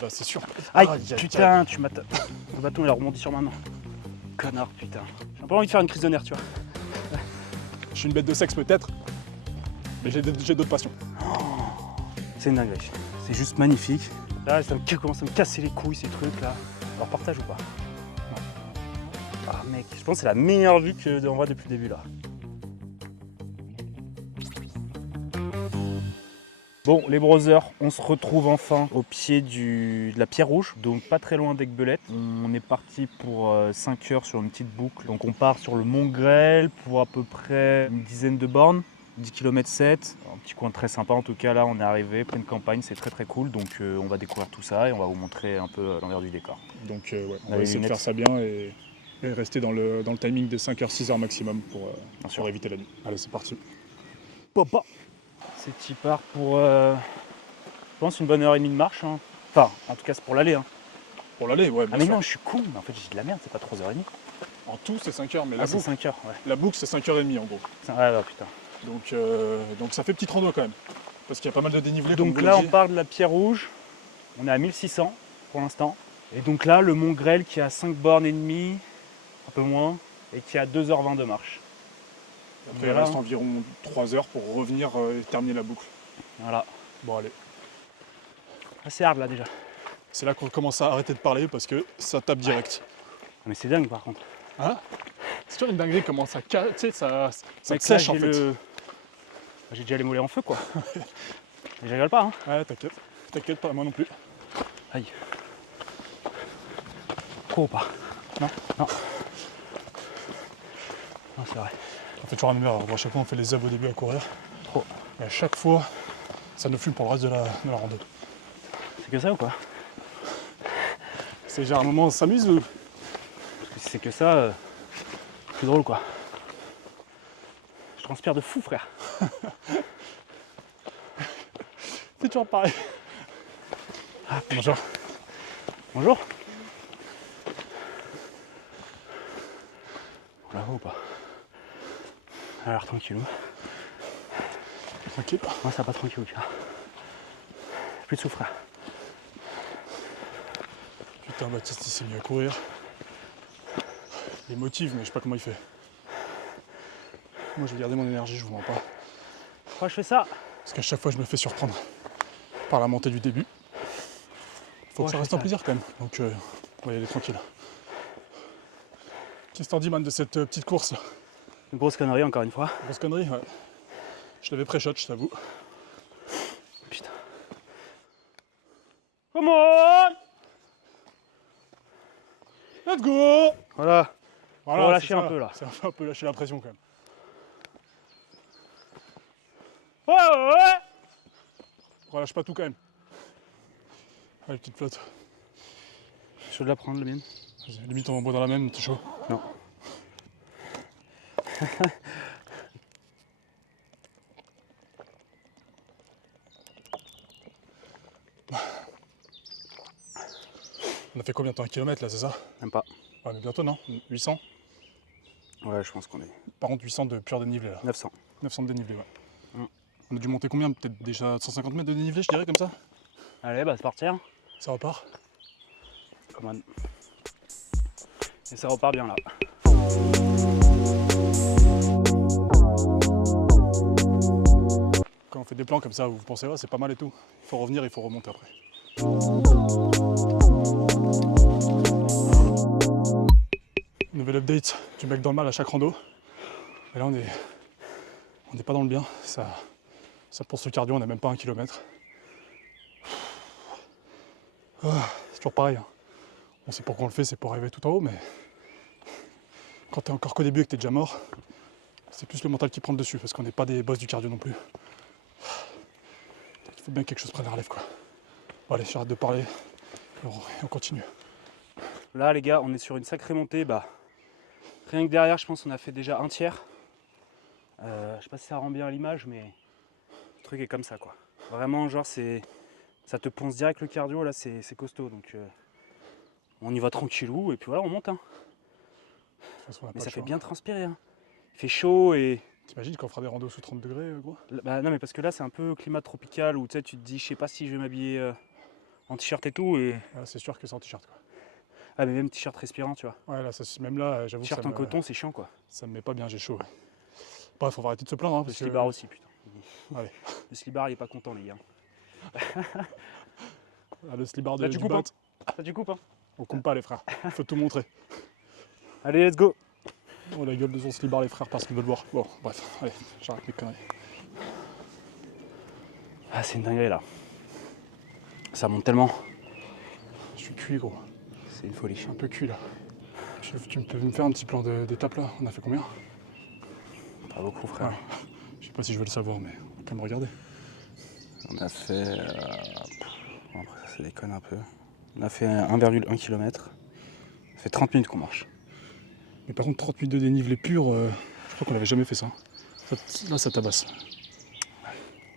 là, c'est sûr. Aïe, putain, tu m'as... Le bâton il a rebondi sur ma main. Connard, putain. J'ai un peu envie de faire une crise de nerfs, tu vois. Je suis une bête de sexe peut-être, mais j'ai d'autres passions. C'est une dinguerie. C'est juste magnifique. Là, ça commence à me casser les couilles, ces trucs là. Alors, partage ou pas? Non. Ah, mec, je pense que c'est la meilleure vue que d'en voir depuis le début là. Bon, les brothers, on se retrouve enfin au pied de la Pierre Rouge, donc pas très loin d'Aiguebelette. On est parti pour 5 heures sur une petite boucle. Donc on part sur le Mont Grêle pour à peu près une dizaine de bornes, 10 km 7. Un petit coin très sympa en tout cas, là on est arrivé, pleine campagne, c'est très cool. Donc on va découvrir tout ça et on va vous montrer un peu l'envers du décor. Donc ouais, on va essayer de faire ça bien et rester dans le timing de 5h-6h maximum pour éviter la nuit. Allez, c'est parti. Papa. C'est qui part pour, je pense, une bonne heure et demie de marche. Hein. Enfin, en tout cas, c'est pour l'aller. Hein. Pour l'aller, ouais, bien Ah mais sûr. non, je suis con. Mais en fait, j'ai dit de la merde, c'est pas 3h30. En tout, c'est 5h, mais Ah, c'est 5 heures, ouais. la boucle, c'est 5h30 en gros. Ouais, putain. Donc ça fait petite rando quand même, parce qu'il y a pas mal de dénivelé. Donc là, on part de la Pierre Rouge. On est à 1600 pour l'instant. Et donc là, le Mont Grêle qui est à 5 bornes et demie, un peu moins, et qui est à 2h20 de marche. Après, il reste environ 3 heures pour revenir et terminer la boucle. Voilà. Bon, allez. C'est hard là déjà. C'est là qu'on commence à arrêter de parler parce que ça tape direct. Mais c'est dingue par contre. Hein? C'est toujours une dinguerie comment ça casse, tu sais, ça Mec, te sèche en fait. J'ai déjà les mollets en feu quoi. Et je rigole pas hein. Ouais, t'inquiète pas, moi non plus. Aïe. Trop ou pas? Non. Non, c'est vrai. On fait toujours la même erreur. À chaque fois, on fait les œuvres au début à courir. Trop. Et à chaque fois, ça nous fume pour le reste de la rando. C'est que ça ou quoi? C'est genre un moment, on s'amuse ou? Parce que si c'est que ça, c'est drôle quoi. Je transpire de fou frère. C'est toujours pareil. Ah, bonjour. Bonjour. Là ou pas? Alors tranquillou. Tranquille. Moi ça va pas tranquillou tu vois. Plus de sous frère. Putain, Baptiste il s'est mis à courir. Il motive, mais je sais pas comment il fait. Moi je vais garder mon énergie, je vous mens pas. Pourquoi je fais ça? Parce qu'à chaque fois je me fais surprendre par la montée du début. Faut que ça reste un plaisir quand même. Donc on va y aller tranquille. Qu'est-ce que t'en dis man de cette petite course là? Une grosse connerie encore une fois. Grosse connerie, ouais. Je l'avais pré-shot, je t'avoue. Putain. Come on! Let's go! Voilà. Faut relâcher un peu là. C'est un peu lâcher la pression quand même. Ouais. Relâche pas tout quand même. Allez, petite flotte. Je vais la prendre la mienne. Vas-y, limite on boit dans la même, t'es chaud? Non. On a fait combien de temps? 1 km là, c'est ça? Même pas. Ouais, mais bientôt non? 800? Ouais, je pense qu'on est. Par contre, 800 de pur dénivelé là. 900. 900 de dénivelé, ouais. Mm. On a dû monter combien? Peut-être déjà 150 mètres de dénivelé, je dirais, comme ça? Allez, bah c'est partir. Ça repart? Come on. Et ça repart bien là. Quand on fait des plans comme ça, vous pensez, ouais, c'est pas mal et tout. Il faut revenir, il faut remonter après. Nouvelle update du mec dans le mal à chaque rando. Et là, on n'est pas dans le bien. Ça pour ce cardio, on n'a même pas 1 km. C'est toujours pareil. Hein. On sait pourquoi on le fait, c'est pour arriver tout en haut, mais quand t'es encore qu'au début et que t'es déjà mort, c'est plus le mental qui prend le dessus, parce qu'on n'est pas des boss du cardio non plus. Il faut bien que quelque chose prenne la relève, quoi. Bon, allez, j'arrête de parler, et on continue. Là les gars, on est sur une sacrée montée. Bah, rien que derrière, je pense qu'on a fait déjà un tiers. Je sais pas si ça rend bien à l'image, mais le truc est comme ça quoi. Vraiment, genre ça te ponce direct le cardio, là c'est costaud. Donc on y va tranquillou et puis voilà, on monte. Hein. Mais ça fait bien transpirer. Hein. Il fait chaud et... T'imagines qu'on fera des randos sous 30 degrés, gros? Bah non, mais parce que là c'est un peu climat tropical où tu sais, tu te dis, je sais pas si je vais m'habiller en t-shirt et tout. Et... Là, c'est sûr que c'est en t-shirt, quoi. Ah, mais même t-shirt respirant, tu vois. Ouais, là, même là, j'avoue que T-shirt en coton, c'est chiant, quoi. ça me met pas bien, j'ai chaud. Ouais. Bref, on va arrêter de se plaindre. Hein, Le parce slibard que... aussi, putain. Allez. Le slibard, il est pas content, les gars. Ah, le slibard Là, tu du coupes, bat. hein. Là, tu coupes, hein. On compte pas, les frères. Faut tout montrer. Allez, let's go. Oh, la gueule de son slibard, les frères, parce qu'ils veulent voir. Bon, bref, allez, j'arrête mes conneries. Ah, c'est une dinguerie, là. Ça monte tellement. Je suis cuit, gros. C'est une folie. Je suis un peu cuit, là. Tu peux me faire un petit plan d'étape, là? On a fait combien? Pas beaucoup, frère. Ouais. Je sais pas si je veux le savoir, mais on peut me regarder. On a fait... Bon, après, ça déconne un peu. On a fait 1,1 km. Ça fait 30 minutes qu'on marche. Mais par contre, 30 minutes de dénivelé pur, je crois qu'on n'avait jamais fait ça. Là, ça tabasse.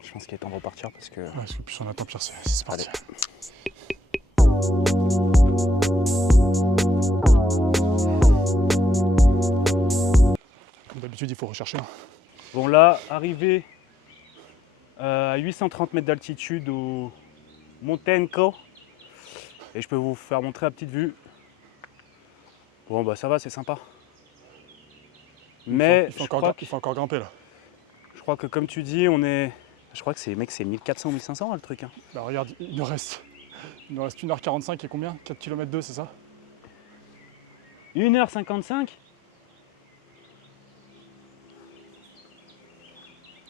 Je pense qu'il est temps de repartir parce que... Ouais, parce que plus on attend, pire c'est parti. Comme d'habitude, il faut rechercher. Hein. Bon, là, arrivé à 830 mètres d'altitude au Montenco. Et je peux vous faire montrer la petite vue. Bon, bah ça va, c'est sympa. Mais il faut encore grimper, là. je crois que comme tu dis, on est... Je crois que c'est 1400 ou 1500 là, le truc. Hein. Bah regarde, il nous reste 1h45 et combien? 4 km 2, c'est ça? 1h55.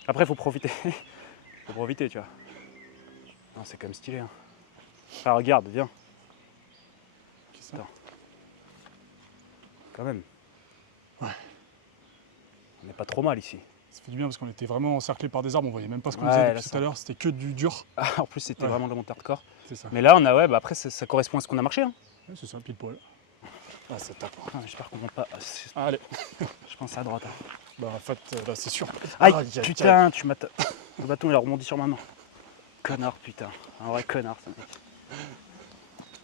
Après, faut profiter. Faut profiter, tu vois. Non, c'est quand même stylé. Hein. Ah, regarde, viens. Qui ça? Attends. Quand même. Ouais. On n'est pas trop mal ici. Ça fait du bien parce qu'on était vraiment encerclé par des arbres, on voyait même pas ce qu'on Ouais, faisait là, depuis tout ça- à l'heure, c'était que du dur. Ah, en plus, c'était Ouais. vraiment de la montée hardcore. C'est ça. Mais là, on a, ouais, bah après, ça correspond à ce qu'on a marché. Hein. Ouais, c'est ça, pile poil. Ah, ça tape. Ah, j'espère qu'on monte pas. Allez. Je pense à droite. Hein. Bah en fait, là c'est sûr. Aïe, Aïe, aïe, putain, tu m'as... Le bâton, il a rebondi sur ma main. Connard, putain. Un vrai connard, ça, mec.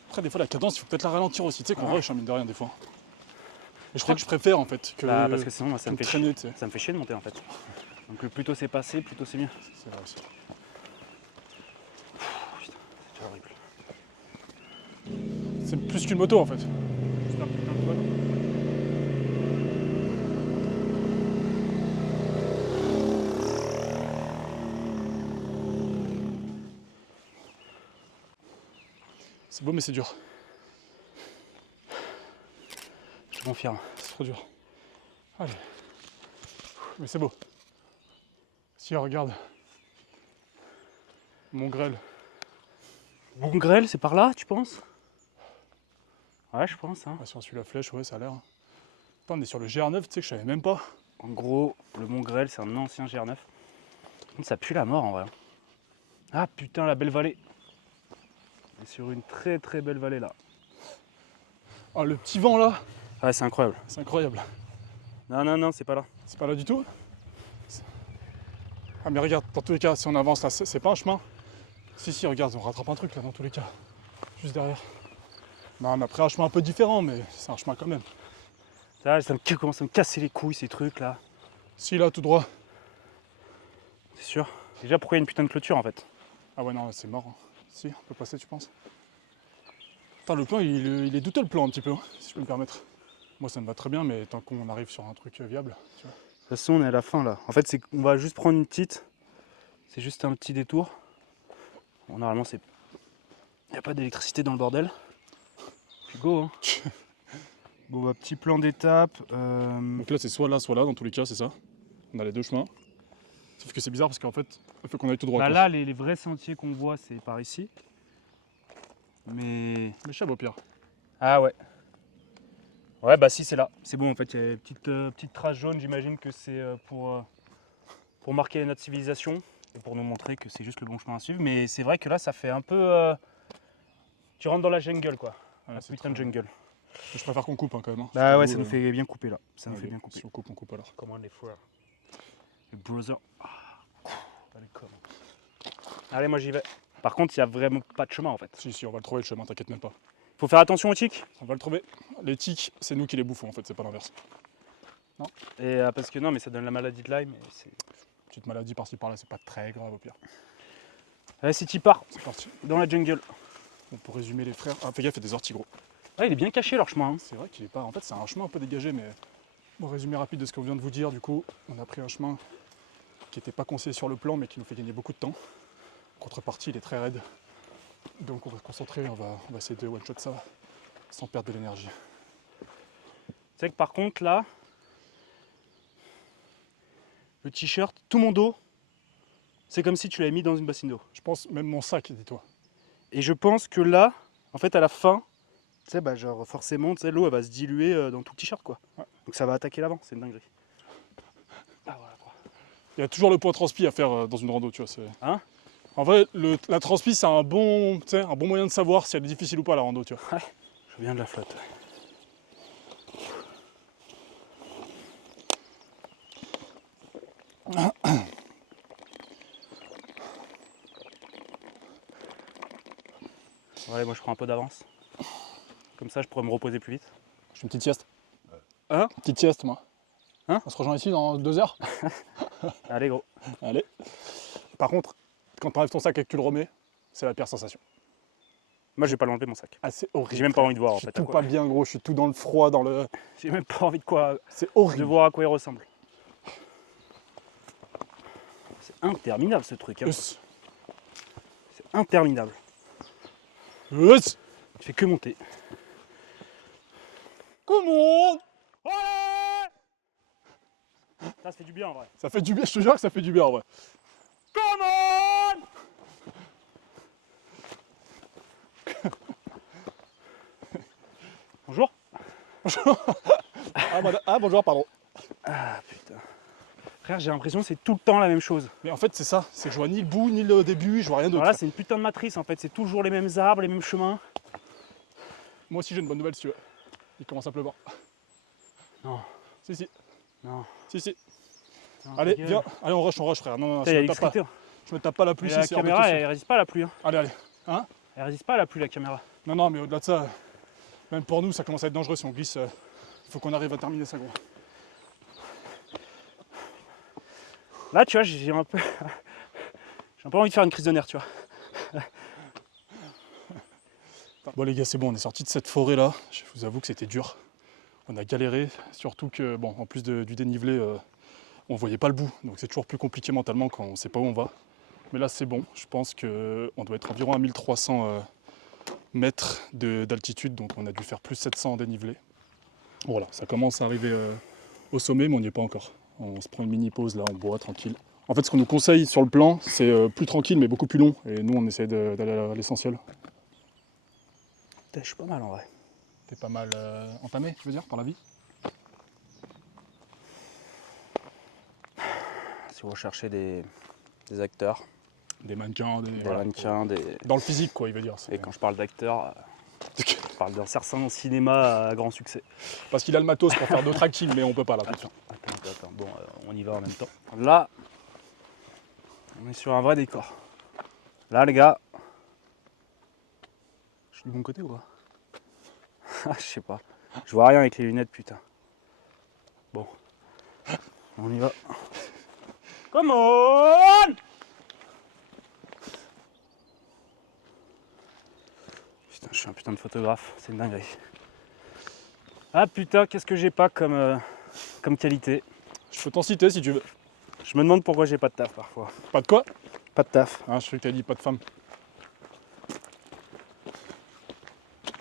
Après, des fois, la cadence, il faut peut-être la ralentir aussi. Tu sais qu'on Ouais. rush, hein, mine de rien, des fois. Et je crois que je préfère en fait que, Bah, parce que sinon, moi, ça que me fait traîner, chier. tu sais. Ça me fait chier de monter, en fait. Donc, le plus tôt c'est passé, plus tôt c'est mieux. C'est vrai aussi. Putain, c'est horrible. C'est plus qu'une moto en fait. C'est beau mais c'est dur. Je confirme. C'est trop dur. Allez. Mais c'est beau. Si, regarde. Mon grêle. Bon grêle, c'est par là, tu penses? Ouais, je pense. Hein. Ah, si on suit la flèche, ouais, ça a l'air. Putain, on est sur le GR9, tu sais que je savais même pas. En gros, le Mont Grêle, c'est un ancien GR9. Par contre, ça pue la mort en vrai. Ah putain, la belle vallée. On est sur une très très belle vallée là. Ah, le petit vent là, Ouais, c'est incroyable. c'est incroyable. Non, non, non, c'est pas là. C'est pas là du tout. Ah, mais regarde, dans tous les cas, si on avance là, c'est pas un chemin. Si, regarde, on rattrape un truc là, dans tous les cas. Juste derrière. Non, on a pris un chemin un peu différent, mais c'est un chemin quand même. Ça commence à me casser les couilles ces trucs là. Si, là, tout droit. C'est sûr. Déjà, pourquoi il y a une putain de clôture en fait? Ah ouais, non, là, c'est mort. Hein. Si, on peut passer, tu penses? Putain, le plan, il est douteux le plan un petit peu, hein, si je peux me permettre. Moi, ça me va très bien, mais tant qu'on arrive sur un truc viable, tu vois. De toute façon, on est à la fin là. En fait, c'est qu'on va juste prendre une petite. C'est juste un petit détour. Bon, normalement, c'est. Il n'y a pas d'électricité dans le bordel. Puis go, hein. Bon, bah, petit plan d'étape. Donc là, c'est soit là, dans tous les cas, c'est ça. On a les deux chemins. Sauf que c'est bizarre parce qu'en fait, il faut qu'on aille tout droit. Bah quoi. là, les vrais sentiers qu'on voit, c'est par ici. Mais. Mais je sais, au pire. Ah ouais. Ouais, bah si, c'est là. C'est bon, en fait, il y a une petite trace jaune. J'imagine que c'est pour marquer notre civilisation et pour nous montrer que c'est juste le bon chemin à suivre. Mais c'est vrai que là, ça fait un peu. Tu rentres dans la jungle, quoi. Ouais, La c'est putain de très- jungle. Je préfère qu'on coupe hein, quand même. Hein. Bah Je ouais, t'avoue, ça nous fait bien couper là. Ça nous allez, fait bien couper. Si on coupe alors. Comment les frères. Le brother. Allez, comment. Allez, moi j'y vais. Par contre, il n'y a vraiment pas de chemin en fait. Si, on va le trouver le chemin, t'inquiète même pas. Faut faire attention aux tiques. On va le trouver. Les tiques, c'est nous qui les bouffons en fait, c'est pas l'inverse. Et parce que non, mais ça donne la maladie de Lyme. Et c'est... Petite maladie par-ci par-là, c'est pas très grave au pire. Allez, si tu pars C'est parti. dans la jungle. Bon, pour résumer les frères. Ah, fais gaffe, il y a des orties gros. Ah, il est bien caché leur chemin. Hein. C'est vrai qu'il est pas. En fait, c'est un chemin un peu dégagé, mais. Bon, résumé rapide de ce qu'on vient de vous dire, du coup, on a pris un chemin qui n'était pas conseillé sur le plan, mais qui nous fait gagner beaucoup de temps. Contrepartie, il est très raide. Donc on va se concentrer, on va essayer de one-shot ça sans perdre de l'énergie. Tu sais que par contre là, le t-shirt, tout mon dos, c'est comme si tu l'avais mis dans une bassine d'eau. Je pense même mon sac, dis-toi. Et je pense que là, en fait à la fin, tu sais, bah genre forcément, tu sais, l'eau elle va se diluer dans tout le t-shirt quoi. Ouais. Donc ça va attaquer l'avant, c'est une dinguerie. Ah voilà quoi. Il y a toujours le point transpi à faire dans une rando, tu vois. Hein? En vrai, la transpi, c'est un bon moyen de savoir si elle est difficile ou pas la rando, tu vois. Ouais, je viens de la flotte. Ouais, moi je prends un peu d'avance. Comme ça je pourrais me reposer plus vite. Je fais une petite sieste. Hein? Une petite sieste, moi. Hein? On se rejoint ici dans 2 heures. Allez gros. Allez. Par contre, quand tu enlèves ton sac et que tu le remets, c'est la pire sensation. Moi je vais pas l'enlever mon sac. Ah, c'est horrible. J'ai même pas envie de voir en Je suis fait. tout pas bien gros, je suis tout dans le froid, dans le. J'ai même pas envie de C'est horrible. voir à quoi il ressemble. C'est interminable ce truc. Hein. Yes. C'est interminable. Yes. Il fait que monter. Comment? Ouais, ça fait du bien en vrai. Ça fait du bien, je te jure que ça fait du bien en vrai. Come on. Bonjour. Ah, bonjour, pardon. Ah putain. Frère, j'ai l'impression que c'est tout le temps la même chose. Mais en fait, c'est ça, c'est que je vois ni le bout, ni le début, je vois rien d'autre. Alors là, c'est une putain de matrice en fait. C'est toujours les mêmes arbres, les mêmes chemins. Moi aussi, j'ai une bonne nouvelle si tu veux. Il commence à pleuvoir. Non. Si. Non. Si. Non, Allez, ta gueule. viens. Allez, on rush, frère. Non, Putain, il y a je l'électricité. me tape pas la pluie Mais si la c'est hors de caméra, question. elle résiste pas à la pluie. Hein. Allez. Elle résiste pas à la pluie, la caméra. Non, mais au-delà de ça, même pour nous, ça commence à être dangereux si on glisse. Il faut qu'on arrive à terminer ça, gros. Là, tu vois, j'ai un peu envie de faire une crise de nerfs, tu vois. Bon, les gars, c'est bon, on est sorti de cette forêt là. Je vous avoue que c'était dur. On a galéré, surtout que, bon, en plus du dénivelé, on voyait pas le bout. Donc c'est toujours plus compliqué mentalement quand on sait pas où on va. Mais là, c'est bon. Je pense qu'on doit être environ à 1300 mètres d'altitude. Donc on a dû faire plus 700 en dénivelé. Voilà, ça commence à arriver au sommet, mais on n'y est pas encore. On se prend une mini pause là, on boit tranquille. En fait, ce qu'on nous conseille sur le plan, c'est plus tranquille, mais beaucoup plus long. Et nous, on essaie d'aller à l'essentiel. Putain, je suis pas mal en vrai. T'es pas mal entamé, tu veux dire, par la vie? Si vous recherchez des acteurs, Des mannequins, des voilà. mannequins, Dans le physique, quoi, il veut dire. Et quand je parle d'acteurs, je parle d'un certain cinéma à grand succès. Parce qu'il a le matos pour faire d'autres acting, mais on peut pas là. Attention. Attends. Bon, on y va en même temps. Là, on est sur un vrai décor. Là, les gars, je suis du bon côté ou pas? Je sais pas. Je vois rien avec les lunettes, putain. Bon, on y va. Come on! Putain, je suis un putain de photographe, c'est une dinguerie. Ah putain, qu'est-ce que j'ai pas comme qualité. Je peux t'en citer si tu veux. Je me demande pourquoi j'ai pas de taf parfois. Pas de quoi? Pas de taf. Ah, je sais que t'as dit pas de femme.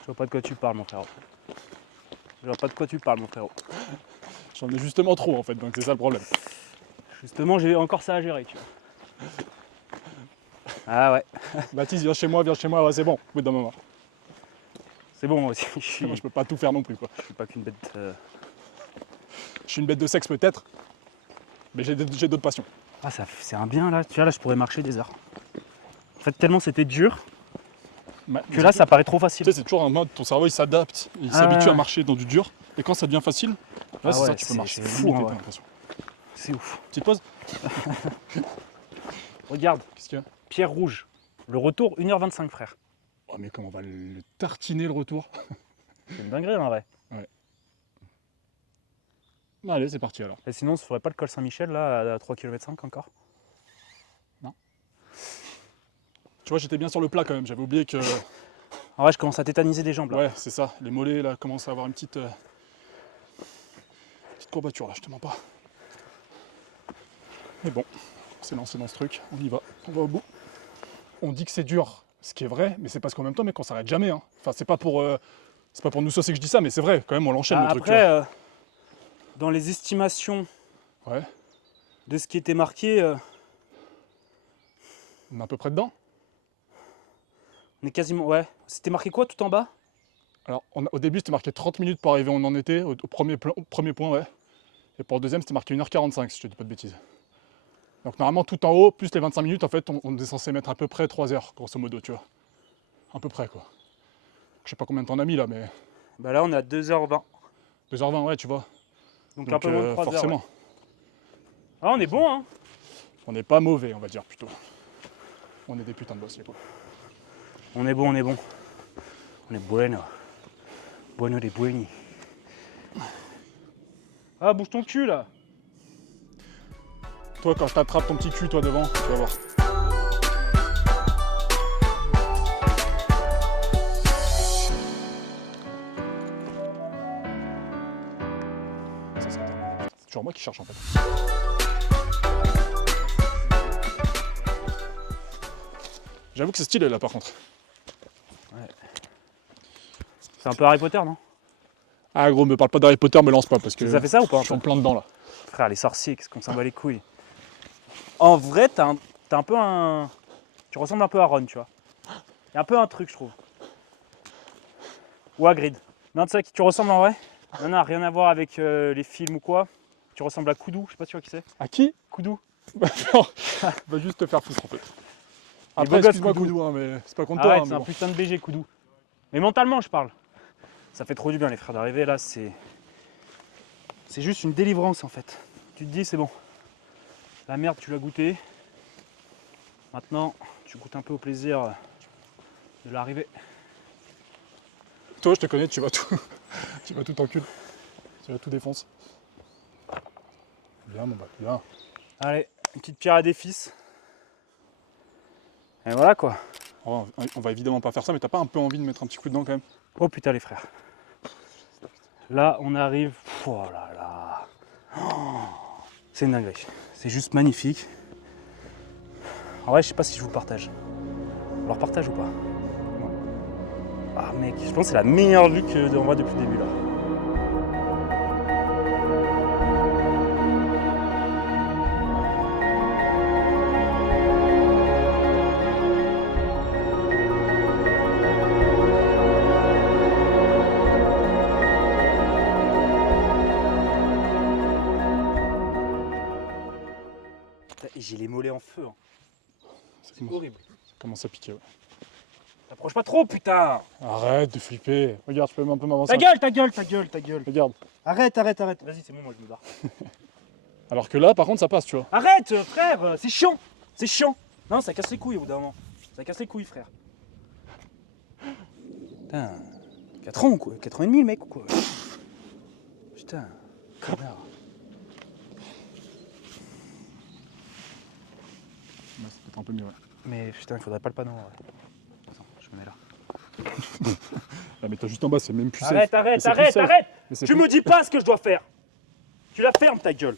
Je vois pas de quoi tu parles, mon frérot. Je vois pas de quoi tu parles, mon frérot. J'en ai justement trop en fait, donc c'est ça le problème. Justement, j'ai encore ça à gérer, tu vois. Ah ouais, Baptiste, viens chez moi, ouais, c'est bon, au bout d'un moment. c'est bon moi aussi. Je Moi, je peux pas tout faire non plus, quoi. suis pas qu'une bête. Je suis une bête de sexe peut-être, mais j'ai d'autres passions. Ah, c'est un bien là. Tu vois, là, je pourrais marcher des heures. En fait, tellement c'était dur que là, ça paraît trop facile. Tu sais, c'est toujours un mode, ton cerveau il s'adapte, il s'habitue à marcher dans du dur, et quand ça devient facile, là c'est ouais, ça, tu peux c'est- marcher. c'est fou, limité, hein, t'as ouais. l'impression. C'est ouf. Petite pause? Regarde, Qu'est-ce qu'il y a? pierre rouge. Le retour, 1h25, frère. Oh, mais comment on va le tartiner le retour? C'est une dinguerie en vrai. Allez, c'est parti alors. Et sinon, on se ferait pas le col Saint-Michel là, à 3,5 km encore. Tu vois, j'étais bien sur le plat quand même, j'avais oublié que En vrai, je commence à tétaniser des jambes là. Ouais, c'est ça. Les mollets là commencent à avoir une petite courbature là, je te mens pas. Mais bon, on s'est lancé dans ce truc, on y va, on va au bout. On dit que c'est dur, ce qui est vrai, mais c'est parce qu'en même temps, mec, on s'arrête jamais. Hein. Enfin, c'est pas pour nous saucer que je dis ça, mais c'est vrai, quand même, on l'enchaîne le truc. Tu vois. Après, dans les estimations Ouais, de ce qui était marqué, on est à peu près dedans. on est quasiment. Ouais. C'était marqué quoi tout en bas? Alors, au début, c'était marqué 30 minutes pour arriver où on en était, au premier point, ouais. Et pour le deuxième, c'était marqué 1h45, si je te dis pas de bêtises. Donc, normalement, tout en haut, plus les 25 minutes, en fait, on est censé mettre à peu près 3 heures, grosso modo, tu vois. À peu près, quoi. Je sais pas combien de temps on a mis là, mais Bah là, on est à 2h20. 2h20, ouais, tu vois. Donc un peu moins de 3 forcément. heures. Ouais. Ah, on est bon, hein. On n'est pas mauvais, on va dire, plutôt. On est des putains de boss, les quoi. On est bon, on est bon. On est bueno. Bueno de bueni. Ah, bouge ton cul là. Toi, quand je t'attrape ton petit cul, toi, devant, tu vas voir. Ça, c'est toujours moi qui cherche, en fait. J'avoue que c'est stylé, là, par contre. Ouais. C'est un peu Harry Potter, non? Ah, gros, me parle pas d'Harry Potter, me lance pas, parce que Ça fait ça ou pas? je suis en plein dedans, là. Frère, les sorciers, qu'est-ce qu'on s'en bat les couilles. En vrai, t'as un peu un... Tu ressembles un peu à Ron, tu vois. Il y a un peu un truc, je trouve. Ou Hagrid. Non, tu sais à qui tu ressembles en vrai? Non, rien à voir avec les films ou quoi. Tu ressembles à Koudou, je sais pas si tu vois qui c'est. À qui? Koudou. Non, va juste te faire foutre, en fait. Après, beau gosse, excuse-moi, Koudou. Koudou, hein, mais c'est pas contre toi. Arrête, Hein, c'est mais un bon. putain de BG, Koudou. Mais mentalement, je parle. Ça fait trop du bien, les frères, d'arriver là, c'est juste une délivrance en fait. Tu te dis, c'est bon. La merde, tu l'as goûté. Maintenant, tu goûtes un peu au plaisir de l'arrivée. Toi, je te connais, tu vas tout, tu vas tout enculer. Tu vas tout défoncer. Bien, mon bah, bien. Allez, une petite pierre à défis. Et voilà quoi. On va évidemment pas faire ça, mais t'as pas un peu envie de mettre un petit coup dedans quand même? Oh putain les frères. Là on arrive. Oh là là. Oh, c'est une dinguerie. C'est juste magnifique. En vrai je sais pas si je vous le partage. On leur partage ou pas? Non. Ah mec, je pense que c'est la meilleure vue qu'on voit depuis le début là. Et j'ai les mollets en feu. Hein. C'est horrible. Ça commence à piquer, ouais. T'approches pas trop, putain! Arrête de flipper. Regarde, je peux un peu m'avancer. Ta gueule, ta gueule, ta gueule, ta gueule! Regarde. Arrête, arrête, arrête! Vas-y, c'est bon, moi je me barre. Alors que là, par contre, ça passe, tu vois. Arrête, frère! C'est chiant! C'est chiant! Non, ça casse les couilles au bout d'un moment. Ça casse les couilles, frère. Putain. 4 ans ou quoi? 4 ans et demi, le mec ou quoi? Putain. Connard. Ouais, c'est peut-être un peu mieux, ouais. Mais putain, il faudrait pas le panneau. Ouais. Attends, je me mets là. Ah, mais toi, juste en bas, c'est même plus Arrête, safe. Mais arrête, c'est plus arrête, safe. arrête! Mais c'est Tu plus- me dis pas ce que je dois faire! Tu la fermes ta gueule!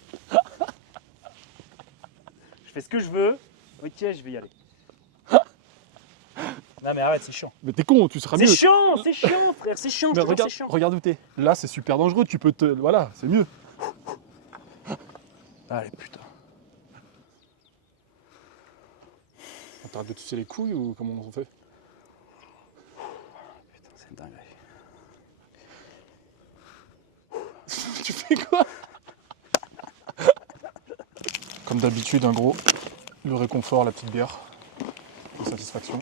Je fais ce que je veux. Ok, je vais y aller. Non mais arrête, c'est chiant. Mais t'es con, tu seras mieux. C'est chiant, frère, c'est chiant, Mais je te jure, regarde, c'est chiant. regarde où t'es. Là, c'est super dangereux, tu peux te... Voilà, c'est mieux. Allez, putain. On t'arrête de tousser les couilles ou comment on fait? Putain, c'est une dinguerie. Tu fais quoi? Comme d'habitude, un gros, le réconfort, la petite bière, la satisfaction.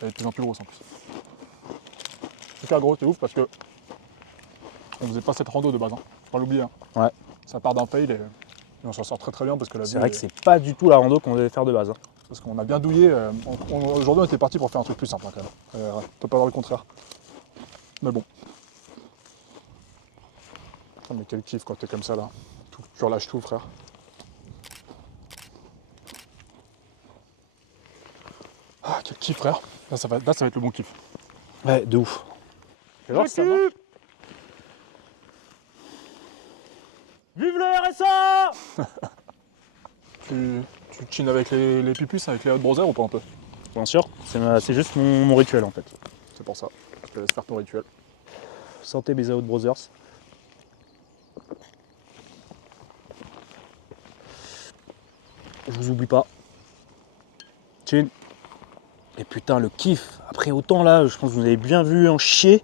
Elle est de plus en plus grosse en plus. Super gros, c'est ouf parce que on faisait pas cette rando de base, hein. Faut pas l'oublier. Hein. Ouais. Ça part d'un fail et on s'en sort très très bien parce que la C'est vue vrai que c'est pas du tout la rando qu'on devait faire de base. Hein. parce qu'on a bien douillé. Aujourd'hui, on était parti pour faire un truc plus simple hein, quand même. On peut pas avoir le contraire. Mais bon. Putain, mais quel kiff quand t'es comme ça là. Tu relâches tout, frère. Ah, Quel kiff, frère. Là, ça va être le bon kiff. Ouais, de ouf. Fais voir si ça marche. Vive le RSA! Tu chines avec les pupus, avec les Hot Brothers ou pas un peu? Bien sûr, c'est juste mon rituel en fait. C'est pour ça. Je te laisse faire ton rituel. Santé mes Out Brothers. Je vous oublie pas. Chin. Et putain le kiff. Après autant là, je pense que vous avez bien vu en chier.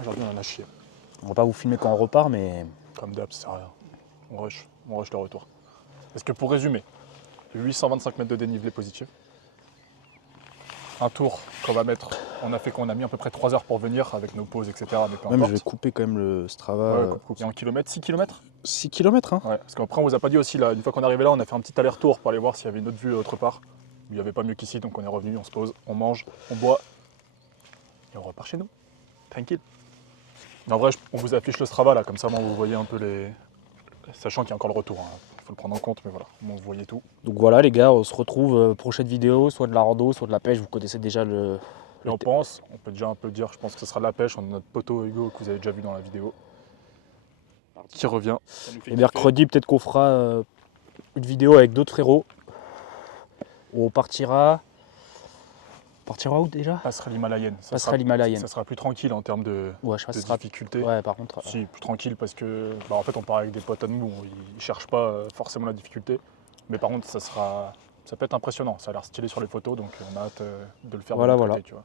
Aujourd'hui, on en a chié. On va pas vous filmer quand on repart, mais Comme d'hab, ça sert à rien. On rush le retour. Est-ce que pour résumer, 825 mètres de dénivelé positif. Un tour qu'on va mettre, on a mis à peu près 3 heures pour venir avec nos pauses, etc. Mais peu même je importe. vais couper quand même le Strava. Ouais, coupe. Et en kilomètres, 6 km. 6 km hein. Ouais, parce qu'après, on vous a pas dit aussi, là, une fois qu'on est arrivé là, on a fait un petit aller-retour pour aller voir s'il y avait une autre vue autre part. Il n'y avait pas mieux qu'ici, donc on est revenu, on se pose, on mange, on boit et on repart chez nous. Tranquille. Mais en vrai, on vous affiche le Strava là, comme ça, vous voyez un peu les. Sachant qu'il y a encore le retour, il faut le prendre en compte, mais voilà, vous voyez tout. Donc voilà les gars, on se retrouve prochaine vidéo, soit de la rando, soit de la pêche, vous connaissez déjà Et on peut déjà un peu dire, je pense que ce sera de la pêche, on a notre poteau Hugo que vous avez déjà vu dans la vidéo, qui revient. Et mercredi peut-être qu'on fera une vidéo avec d'autres frérots, où on partira où déjà? Passerelle himalayenne. Passerelle himalayenne. Ça sera plus tranquille en termes de, Ouais, je sais pas de si ce sera... difficulté. Ouais par contre... Si, plus tranquille parce que en fait on part avec des potes à nous, ils cherchent pas forcément la difficulté. Mais par contre ça peut être impressionnant, ça a l'air stylé sur les photos, donc on a hâte de le faire Voilà, de notre côté, tu vois.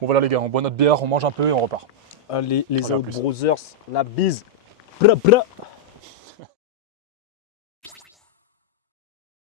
Bon voilà les gars, on boit notre bière, on mange un peu et on repart. Allez les Voilà, Out plus. Brothers, la bise. Bra bra.